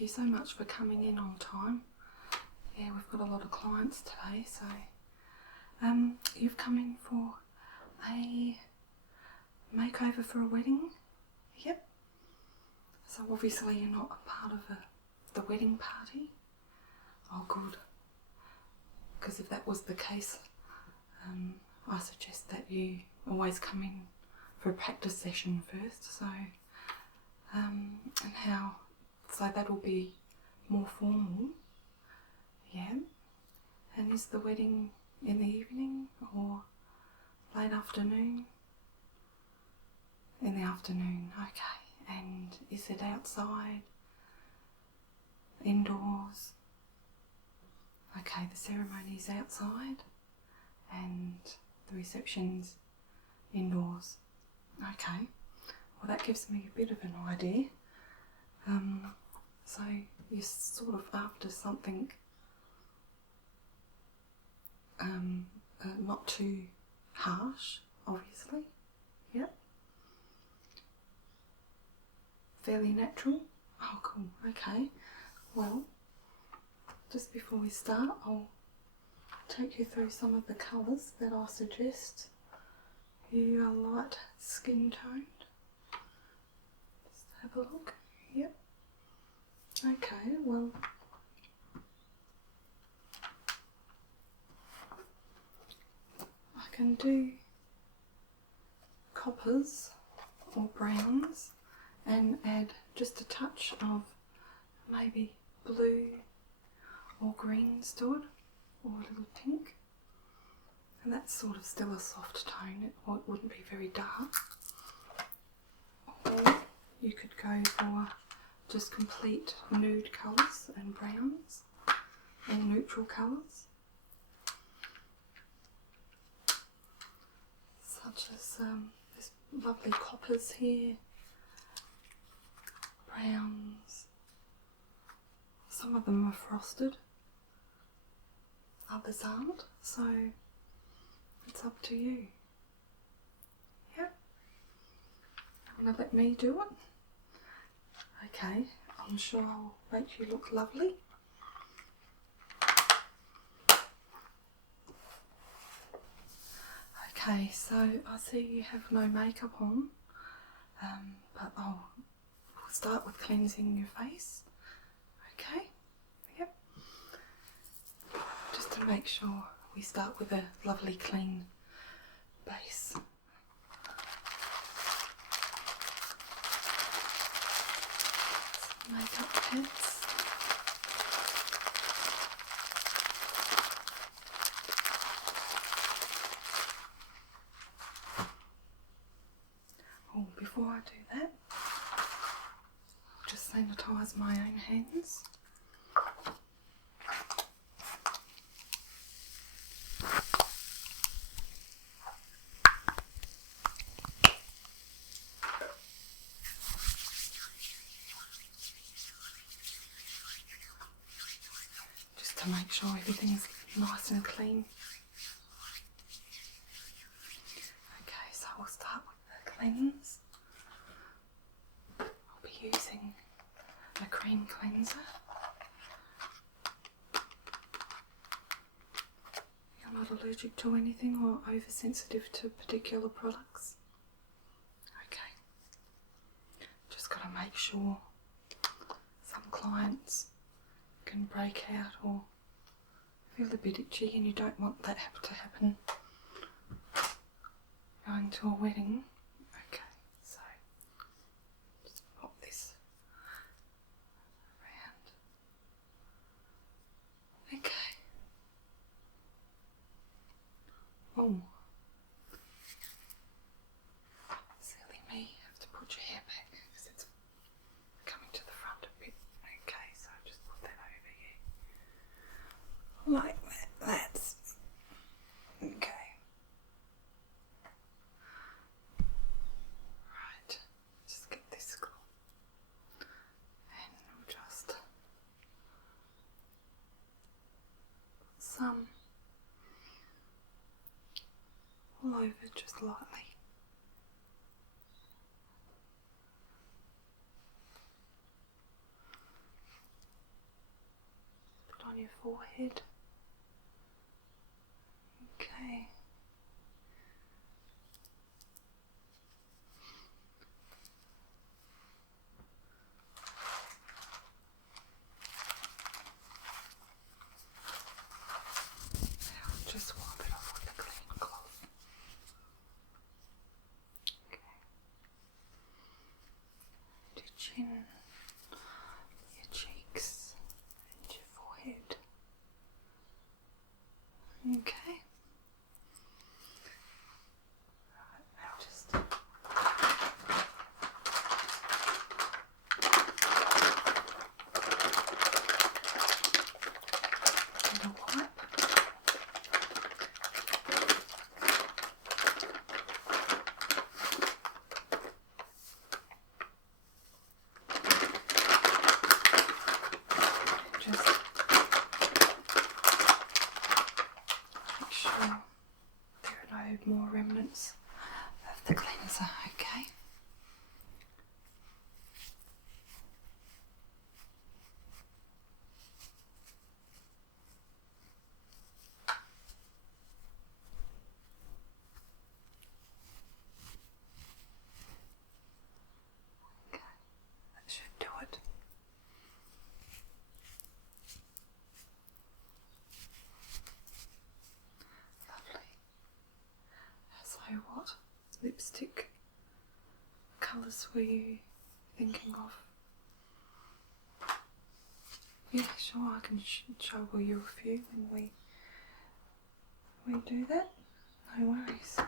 thank you so much for coming in on time. Yeah, we've got a lot of clients today, so you've come in for a makeover for a wedding? Yep. So obviously you're not a part of the wedding party? Oh good, because if that was the case, I suggest that you always come in for a practice session first, so so that'll be more formal. Yeah. And is the wedding in the evening or late afternoon? In the afternoon, okay. And is it outside? Indoors? Okay, the ceremony's outside and the reception's indoors. Okay, well that gives me a bit of an idea. So you're sort of after something not too harsh, obviously. Yep. Fairly natural. Oh cool, okay. Well, just before we start, I'll take you through some of the colours that I suggest. You are light skin toned. Just have a look. Yep. Okay, well, I can do coppers or browns and add just a touch of maybe blue or greens to it, or a little pink, and that's sort of still a soft tone. It wouldn't be very dark. Or you could go for just complete nude colours and browns and neutral colours, such as this lovely coppers here, browns. Some of them are frosted, others aren't, so it's up to you. Yep. Want to let me do it? Okay, I'm sure I'll make you look lovely. Okay, so I see you have no makeup on, but we'll start with cleansing your face. Okay, yep. Just to make sure we start with a lovely clean base. Some makeup pads. Oh, before I do that, I'll just sanitise my own hands. To make sure everything's nice and clean. Okay, so we'll start with the cleanse. I'll be using a cream cleanser. You're not allergic to anything or oversensitive to particular products? Okay. Just got to make sure. Some clients can break out or feel a bit itchy, and you don't want that to happen going to a wedding. Okay, so just pop this around. Okay. Oh, silly me, have to put your hair back because it's coming to the front a bit. Okay, so just put that over here. Like that. That's okay. Right, just get this glue and we'll just put some all over just lightly. forehead. Okay. I'll just wipe it off with a clean cloth. Okay. Your chin, your cheeks, and your forehead. Okay. Right, now just and a wipe. Just make sure there are no more remnants of the cleanser, okay? Okay, that should do it. Lovely. So what lipstick colours were you thinking of? Yeah, sure, I can show you a few when we do that. No worries.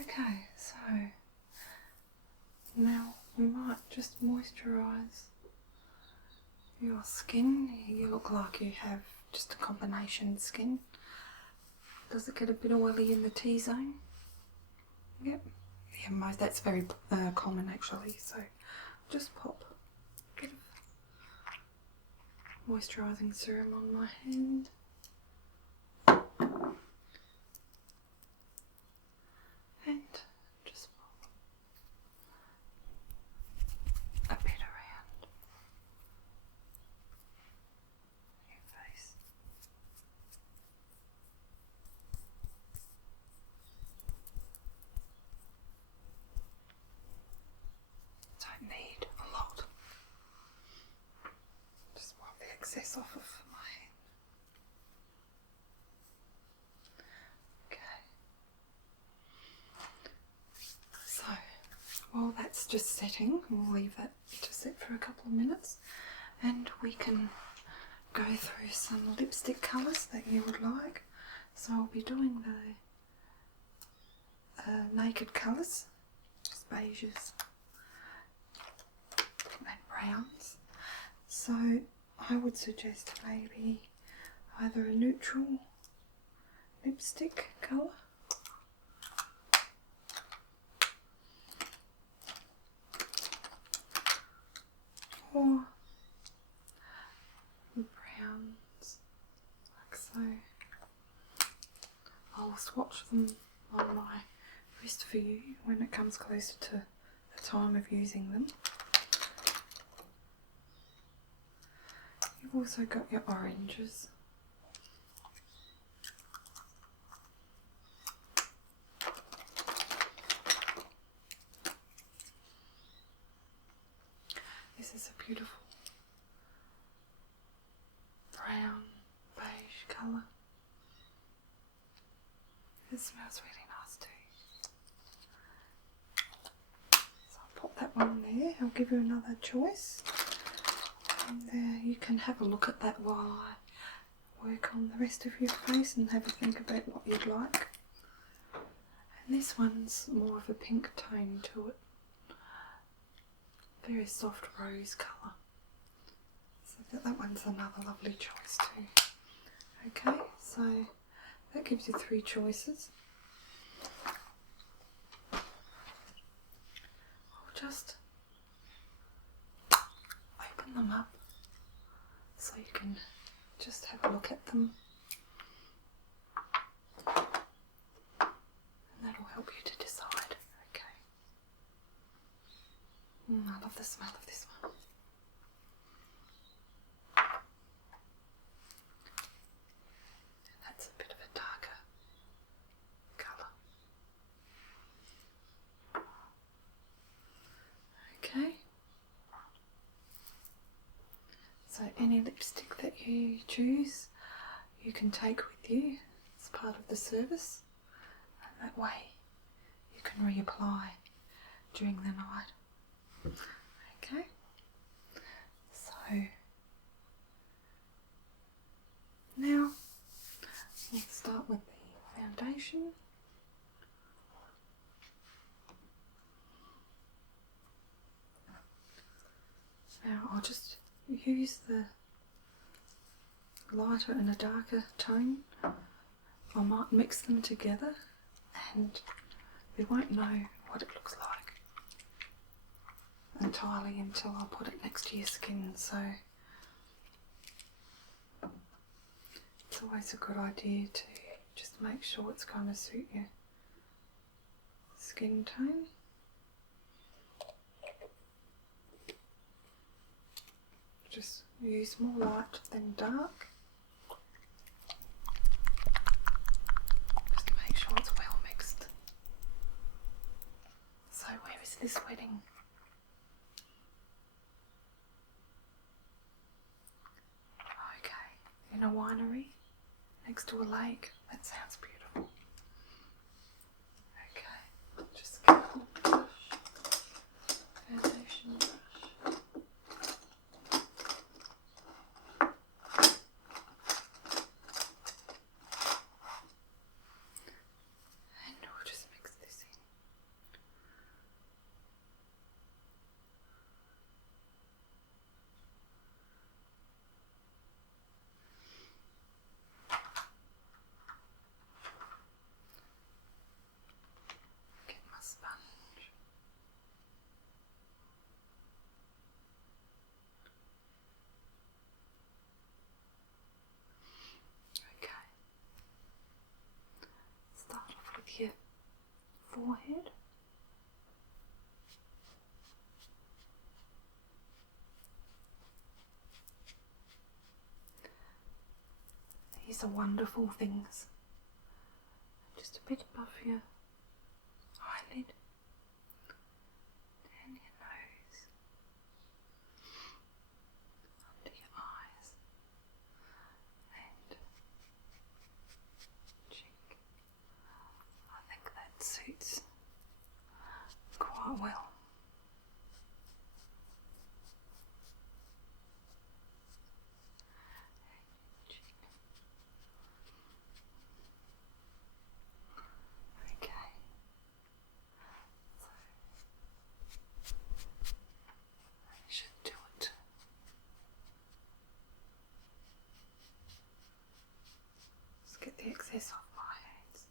Okay, so now we might just moisturise your skin. You look like you have just a combination skin. Does it get a bit oily in the T-zone? Yep. Yeah, that's very common actually, so just pop a bit of moisturising serum on my hand. And just pop a bit around your face. Don't need a lot. Just wipe the excess off of my hand. Okay. So, while that's just setting, we'll leave that to set for a couple of minutes and we can go through some lipstick colours that you would like. So I'll be doing the naked colours, just beiges and browns. So I would suggest maybe either a neutral lipstick colour or browns, like so. I'll swatch them on my wrist for you when it comes closer to the time of using them. You've also got your oranges. This is a beautiful brown beige colour. It smells really nice too. So I'll pop that one there. I'll give you another choice. And there you can have a look at that while I work on the rest of your face and have a think about what you'd like. And this one's more of a pink tone to it. Very soft rose colour. So that one's another lovely choice too. Okay, so that gives you 3 choices. I'll just open them up so you can just have a look at them. And that'll help you to decide. Okay. I love the smell of this one. So any lipstick that you choose, you can take with you as part of the service, and that way you can reapply during the night. Okay, so now we'll start with the foundation. Now I'll just use the lighter and a darker tone. I might mix them together and we won't know what it looks like entirely until I put it next to your skin, so it's always a good idea to just make sure it's going to suit your skin tone. Just use more light than dark. Just to make sure it's well mixed. So where is this wedding? Okay, in a winery next to a lake. That sounds beautiful. Okay, just get a brush, foundation brush. Your forehead. These are wonderful things. Just a bit above your eyelid and your nose, under your eyes and cheek. I think that suits quite well. Okay, so I should do it. Let's get the excess off my hands.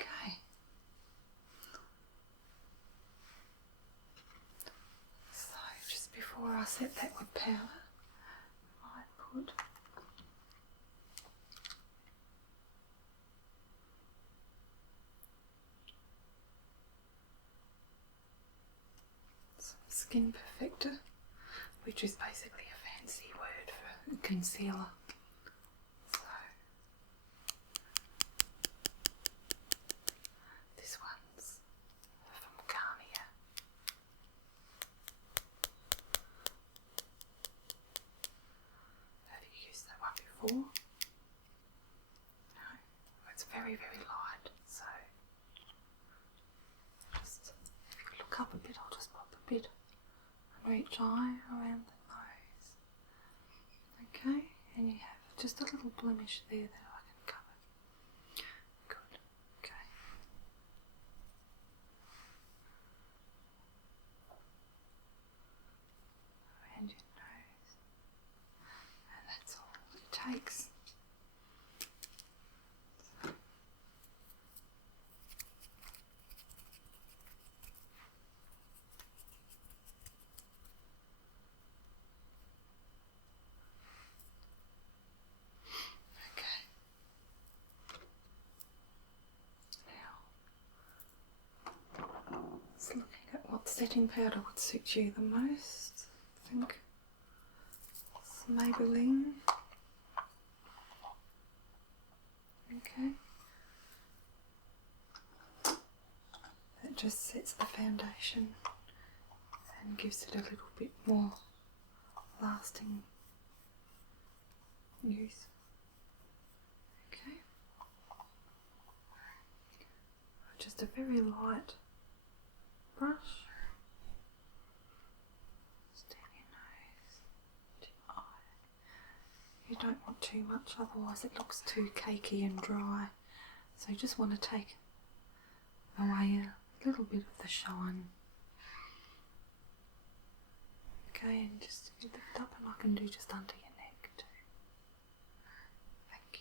Okay. So just before I set that with powder, I put some Skin Perfector, which is basically a fancy word for concealer. So this one's from Garnier. Have you used that one before? No? It's very, very light, so just if you look up a bit, I'll just pop a bit under each eye around the nose. Okay, and you have just a little blemish there that I can cover. Good, okay. Around your nose. And that's all it takes. Looking at what setting powder would suit you the most. I think it's Maybelline. Okay. That just sets the foundation and gives it a little bit more lasting. lasting use. Okay. Just a very light brush. Just down your nose, to your eye. You don't want too much, otherwise it looks too cakey and dry. So you just want to take away a little bit of the shine. Okay, and just lift it up, and I can do just under your neck too. Thank you.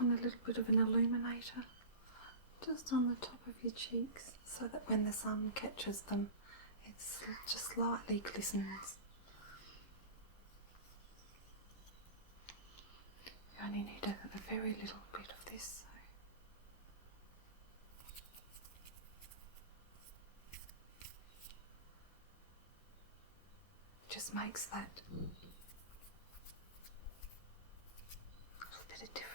On a little bit of an illuminator just on the top of your cheeks, so that when the sun catches them, it's just slightly glistens. You only need a very little bit of this. It just makes that little bit of difference.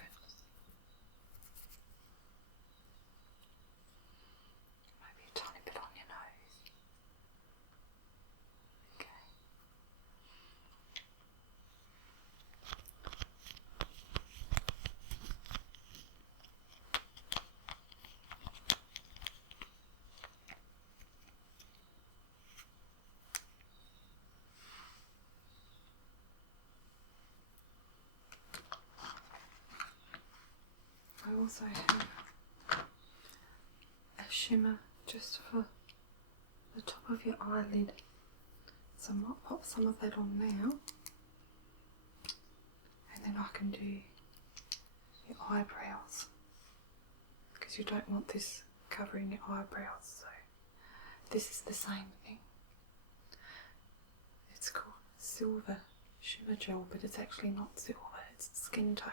I also have a shimmer just for the top of your eyelid, so I might pop some of that on now, and then I can do your eyebrows, because you don't want this covering your eyebrows, so this is the same thing. It's called Silver Shimmer Gel, but it's actually not silver, it's skin toned.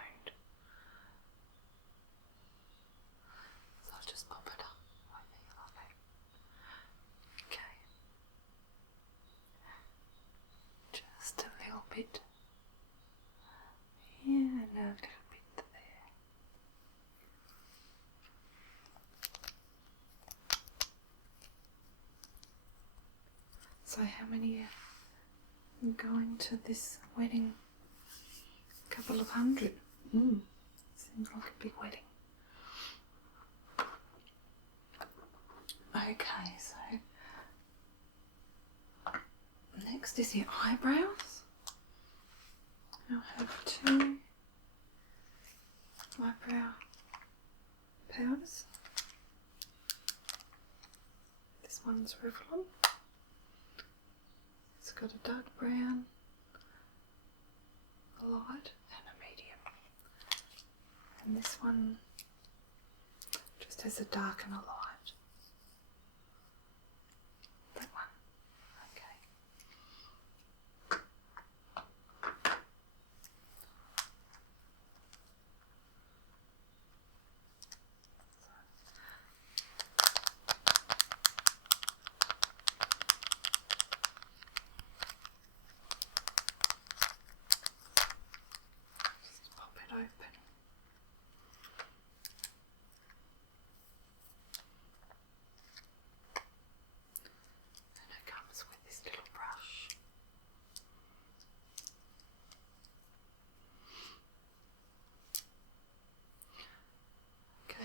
Just pop it up right there like that. Okay. Just a little bit here and a little bit there. So how many are going to this wedding? A couple of hundred. Seems like a big wedding. Okay, so next is your eyebrows. I'll have 2 eyebrow powders. This one's Revlon. It's got a dark brown, a light and a medium. And this one just has a dark and a light.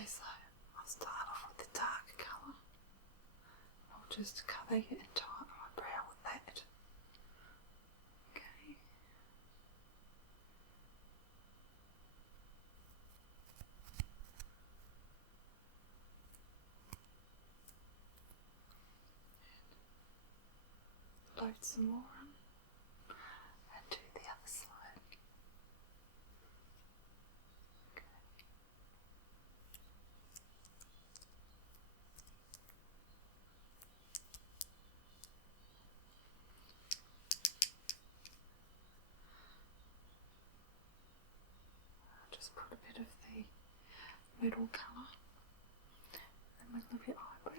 So I'll start off with the dark colour. I'll just cover your entire eyebrow with that. Okay. Load some more on and do the other side. just put a bit of the middle colour in the middle of your eyebrow.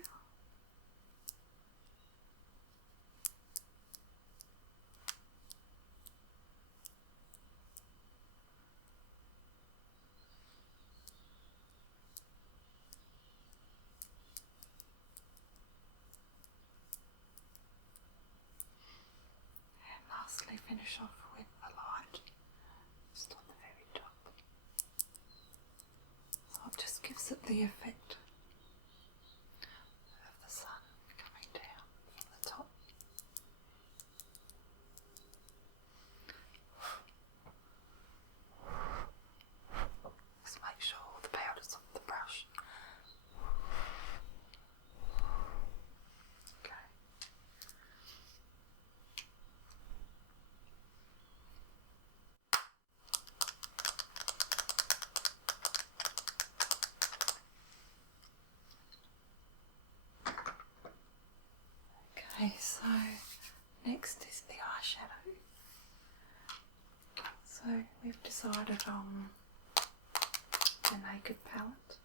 And lastly, finish off with a light just on the very top. So it just gives it the effect of the sun coming down from the top. Just make sure all the powder's off the brush. Okay. Okay, so next is the eyeshadow. So we've decided on the Naked palette.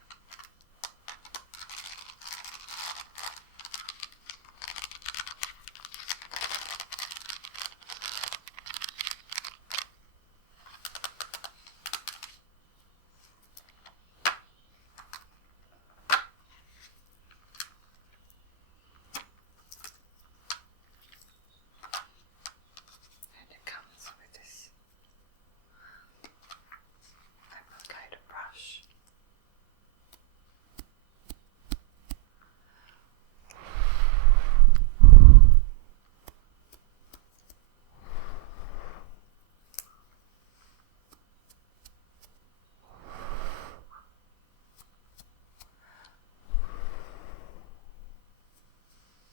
And it comes with this applicator brush.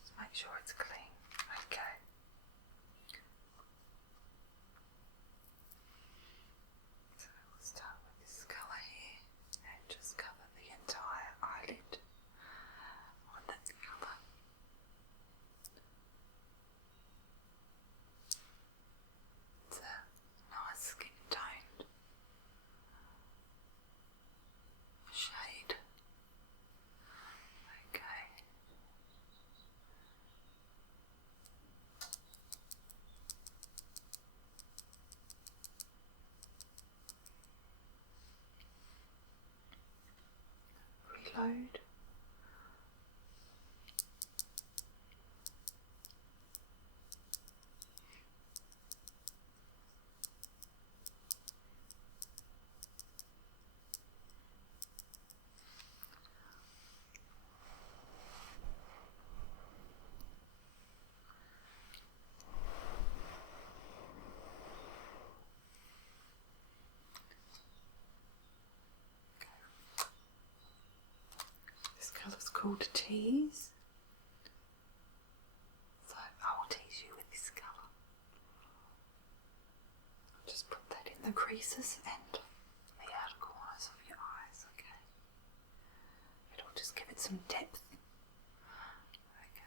Just make sure it's clean. Okay. So we'll start with this colour here and just cover the entire eyelid on that colour. It's a nice skin toned shade. Okay. Reload. This colour's called Tease. So I'll tease you with this colour. Just put that in the creases and the outer corners of your eyes, okay? It'll just give it some depth. Okay.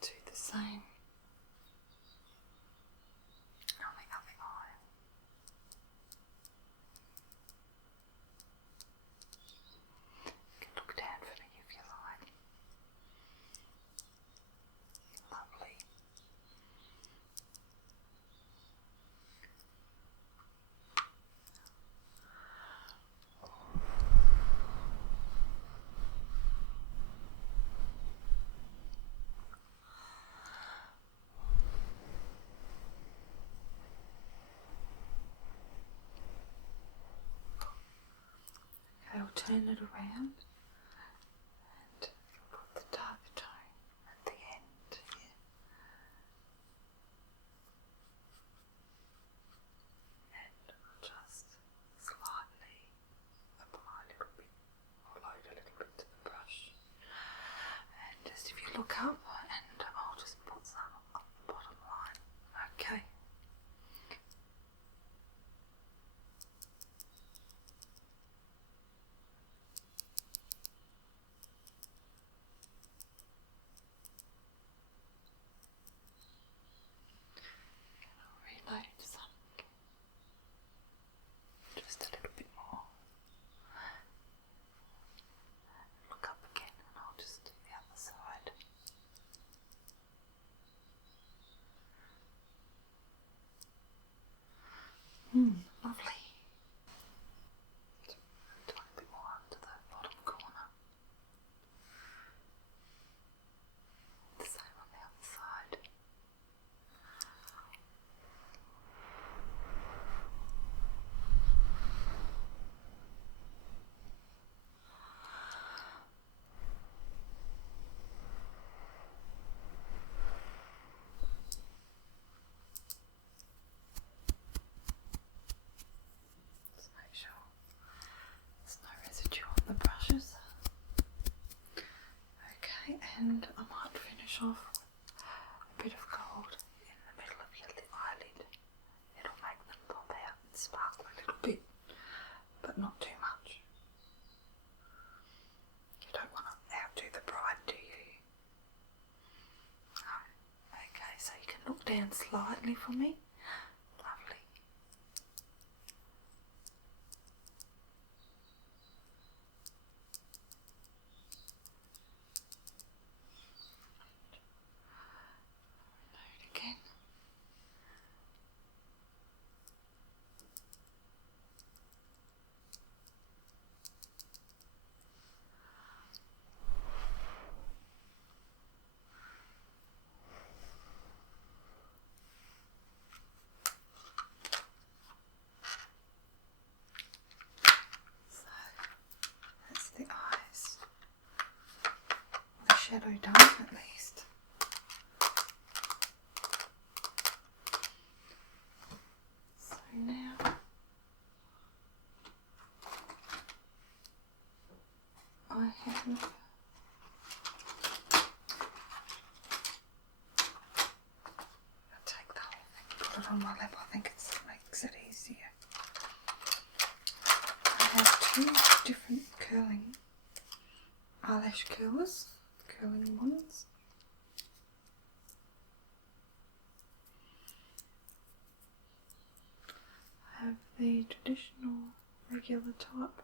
Do the same on the other eye. You can look down for me if you like. Lovely. Okay, I'll turn it around and put the dark tone at the end here. And I'll just slightly apply a little bit, or load a little bit to the brush. And just if you look up, and I'll just put some up the bottom line. Okay. line slightly for me. Lovely. Reload again. Shadow done at least. So now I have I'll take the whole thing, put it on my lap. I think it makes it easier. I have two different curling eyelash curlers. Curling ones. I have the traditional regular type,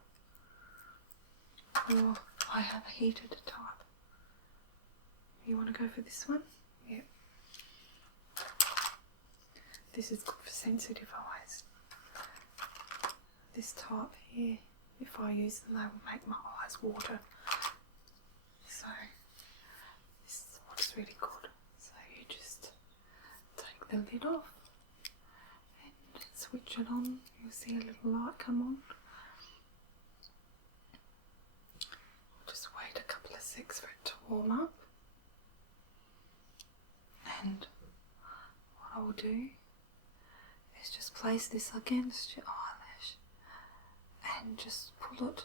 or I have a heated type. You want to go for this one? Yep. This is good for sensitive eyes. This type here, if I use them, they will make my eyes water. So it's really good. So you just take the lid off and switch it on. You'll see a little light come on. Just wait a couple of seconds for it to warm up. And what I'll do is just place this against your eyelash and just pull it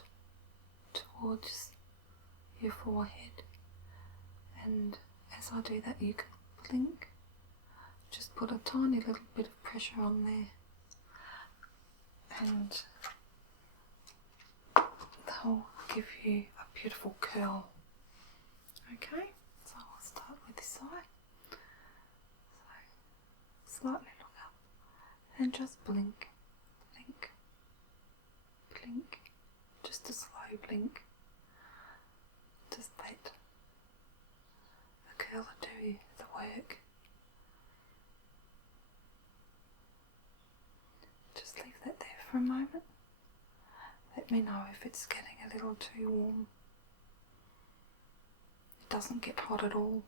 towards your forehead. And as I do that, you can blink. Just put a tiny little bit of pressure on there, and they'll give you a beautiful curl. Okay, so I'll start with this side. So slightly look up and just blink, blink, blink. Just a slow blink. Just let the curler do the work. Just leave that there for a moment. Let me know if it's getting a little too warm. It doesn't get hot at all,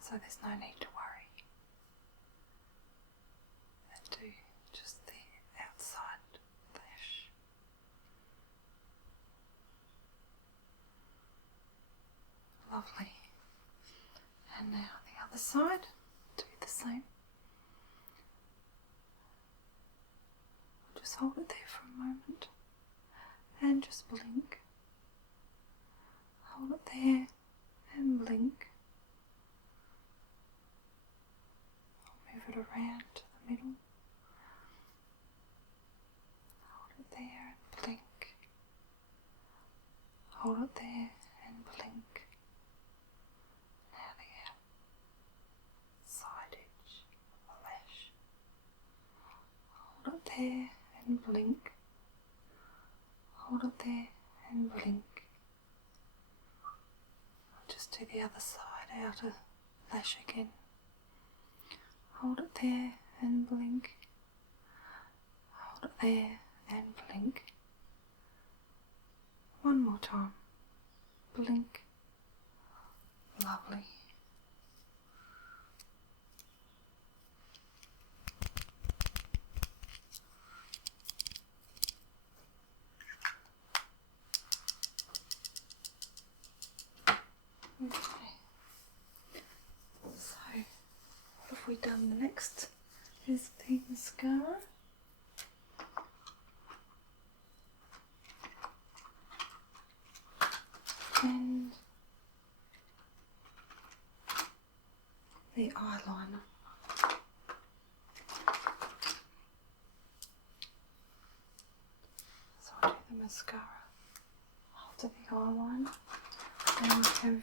so there's no need to worry. And do just the outside lash. Lovely. And now the other side, do the same. Just hold it there for a moment and just blink. Hold it there and blink. I'll move it around to the middle. Hold it there and blink. Hold it there and blink. Now the side edge of the lash. Hold it there and blink. Hold it there and blink. I'll just do the other side, outer lash again. Hold it there and blink. Hold it there and blink. One more time. Blink. Lovely. Okay, so what have we done? The next is the mascara. And the eyeliner. So I do the mascara after the eyeliner. And I have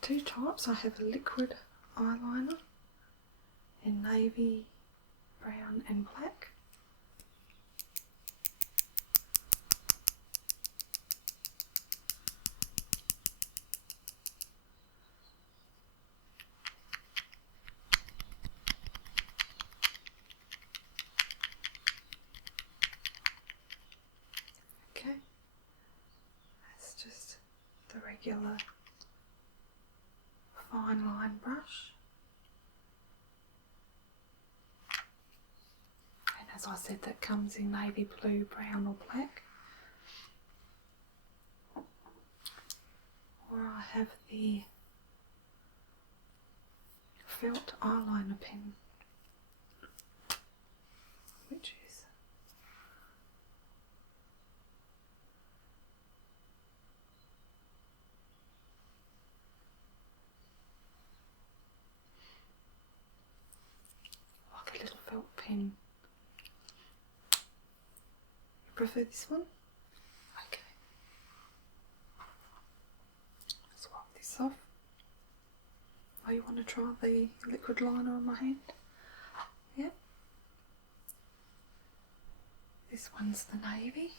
two types. I have a liquid eyeliner in navy, brown and black. Okay, that's just the regular fine line brush. And as I said, that comes in navy blue, brown or black. Or I have the felt eyeliner pen, which is like a little felt pen. You prefer this one? Okay. Let's wipe this off. Oh, you want to try the liquid liner on my hand? Yeah. This one's the navy.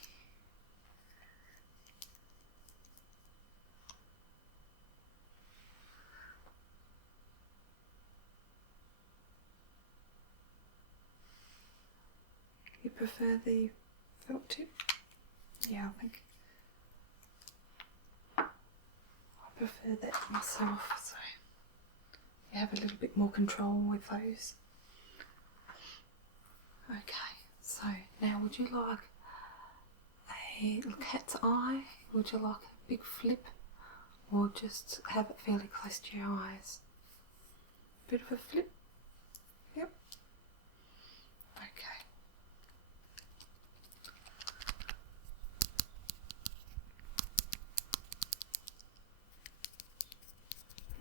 You prefer the felt tip? Yeah, I think I prefer that myself, so you have a little bit more control with those. Okay, so now would you like a little cat's eye? Would you like a big flip? Or just have it fairly close to your eyes? Bit of a flip? Yep. Okay.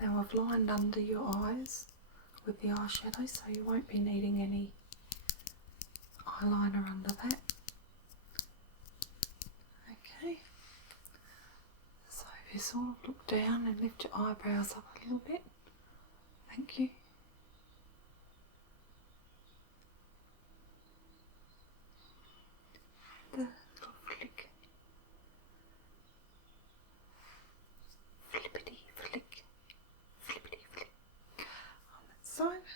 Now I've lined under your eyes with the eyeshadow, so you won't be needing any eyeliner under that. Okay. So if you sort of look down and lift your eyebrows up a little bit. Thank you. The little flick. Flippity flick. Flippity flick. On that side.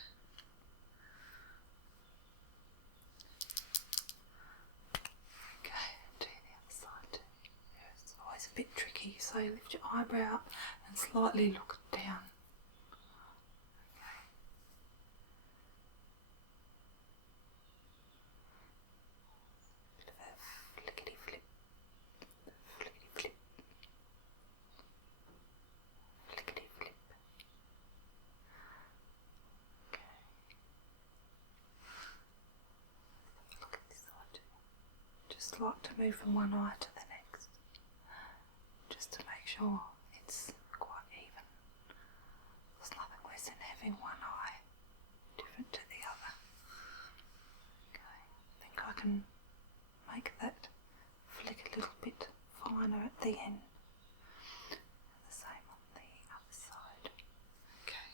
Okay, do the other side too. Yeah, it's always a bit tricky, so lift your eyebrow up and slightly look down. Like to move from one eye to the next, just to make sure it's quite even. There's nothing worse than having one eye different to the other. Okay, I think I can make that flick a little bit finer at the end. And the same on the other side. Okay.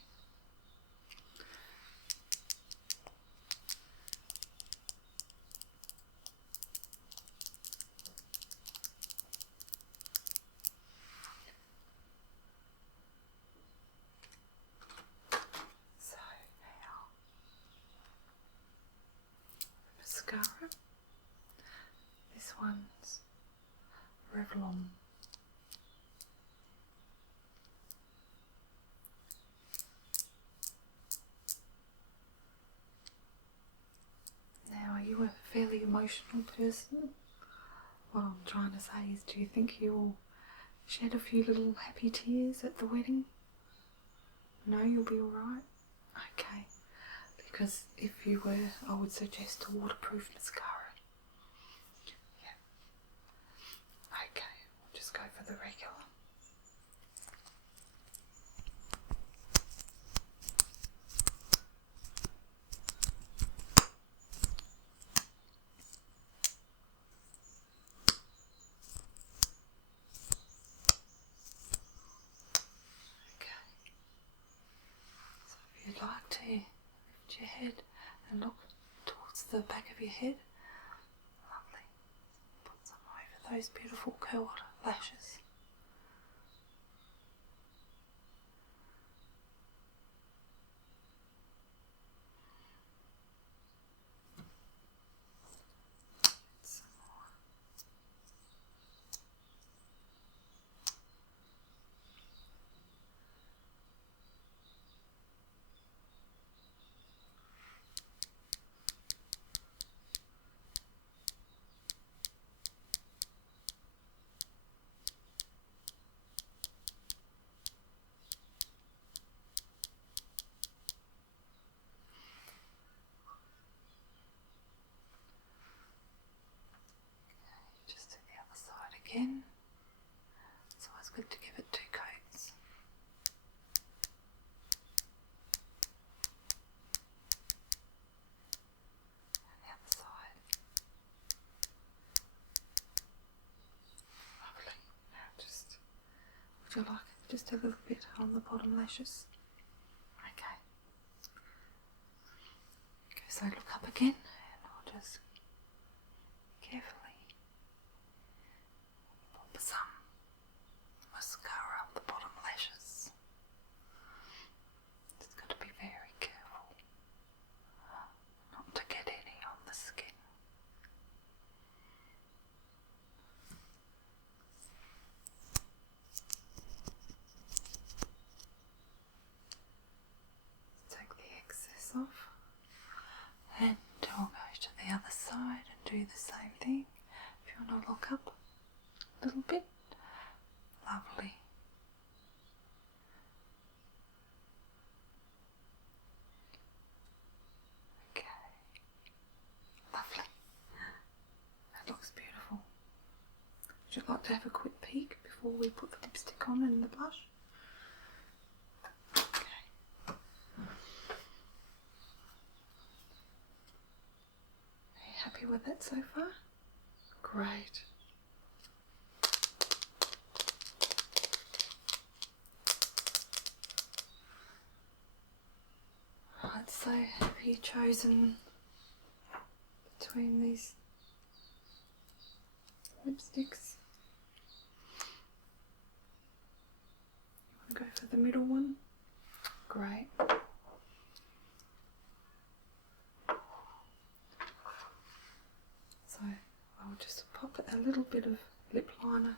Mascara. This one's Revlon. Now, are you a fairly emotional person? What I'm trying to say is, do you think you'll shed a few little happy tears at the wedding? No, you'll be alright? Okay. Because if you were, I would suggest a waterproof mascara. Yeah. Okay, we'll just go for the regular. Okay. So if like to lift your head and look towards the back of your head. Lovely. Put some over those beautiful curled lashes. Some more. Just to the other side again. It's always good to give it 2 coats. And the other side. Lovely. Just, would you like just a little bit on the bottom lashes? Okay. Okay, so look up again and I'll just carefully pop some mascara up the bottom lashes. Just got to be very careful not to get any on the skin. Take the excess off and we'll go to the other side and do the same thing. If you want to look up a little bit. Lovely. Okay. Lovely. That looks beautiful. Would you like to have a quick peek before we put the lipstick on and the blush? Okay. Are you happy with it so far? Great. Right, so have you chosen between these lipsticks? You want to go for the middle one? Great. So I'll just pop a little bit of lip liner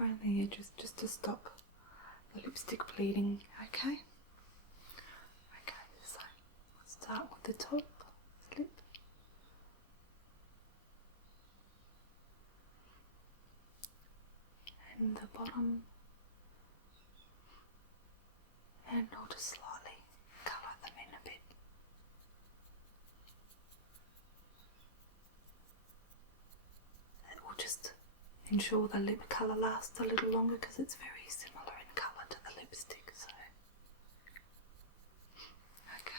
around the edges just to stop the lipstick bleeding, okay? Okay, so let's start with the top lip. And the bottom. And I'll just slightly colour them in a bit. That will just ensure the lip colour lasts a little longer because it's very similar in colour to the lipstick. So, okay.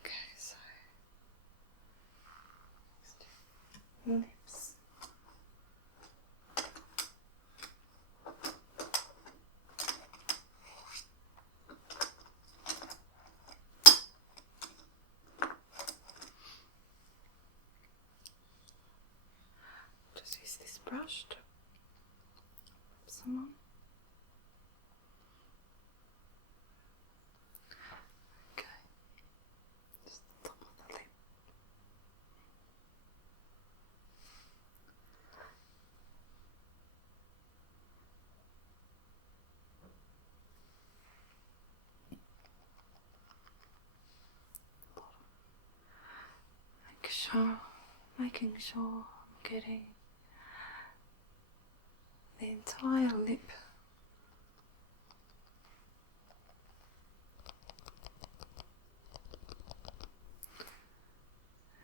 Okay, so lips. Just use this brush to put some on. Okay, just the top of the lip. Making sure I'm getting the entire lip.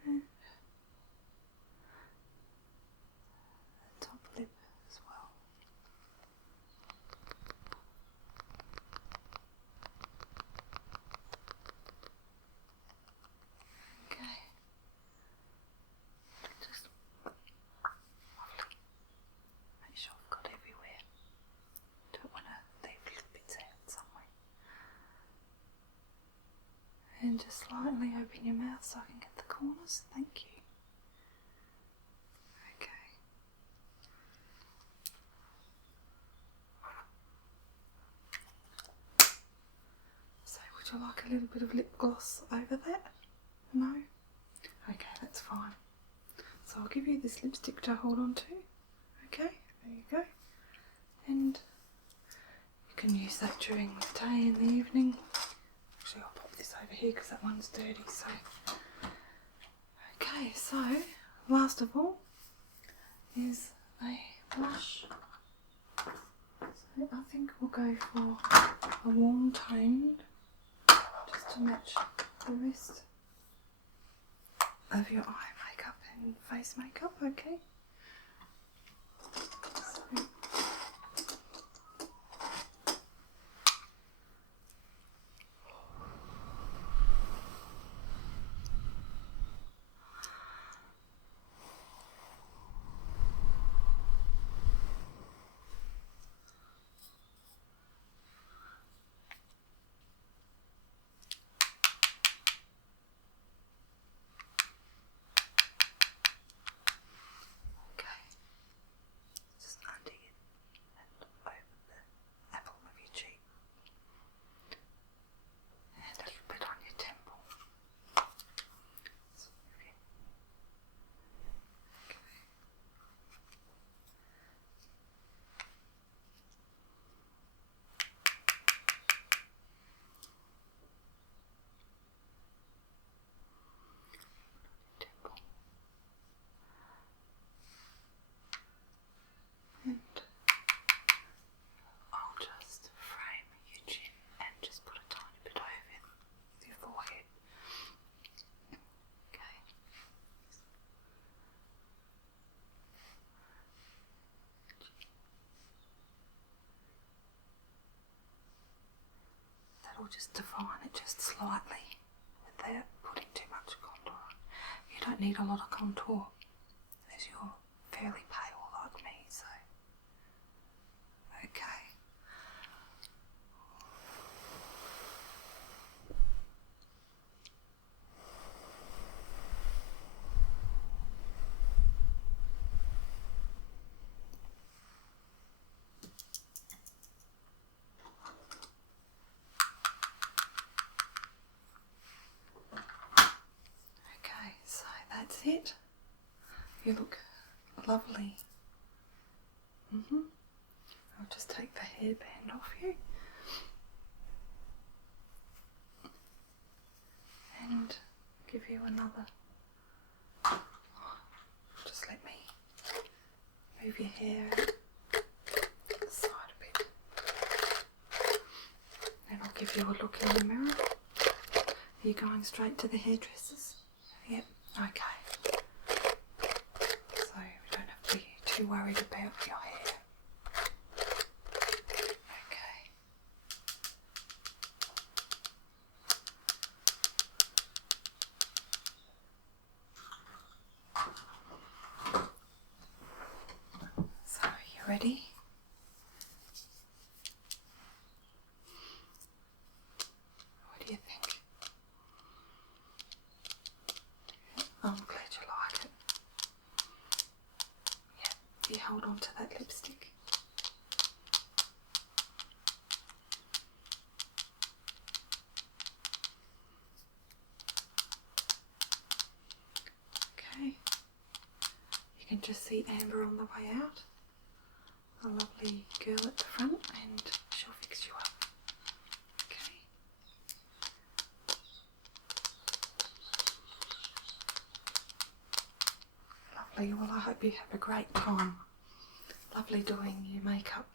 And the top lip as well. just slightly open your mouth so I can get the corners. Thank you. Okay. So would you like a little bit of lip gloss over that? No? Okay, that's fine. So I'll give you this lipstick to hold on to. Okay, there you go. And you can use that during the day and the evening. Actually, I'll pop this over here because that one's dirty. So, okay, so last of all is a blush. So I think we'll go for a warm tone just to match the rest of your eye makeup and face makeup. Okay. So, that'll just define it just slightly without putting too much contour on. You don't need a lot of contour as you're fairly pale like me, so okay. Okay, so that's it. You look lovely. I'll just take the hairband off you. And give you another. Just let me move your hair to the side a bit. And I'll give you a look in the mirror. Are you going straight to the hairdressers? Yep, okay. So we don't have to be too worried about your hair. Okay. So, you ready? What do you think? I'm glad you like it. Yeah, you hold on to that lipstick. Okay. You can just see Amber on the way out. A lovely girl at the front, and she'll fix you up. Okay. Lovely. Well, I hope you have a great time. Lovely doing your makeup.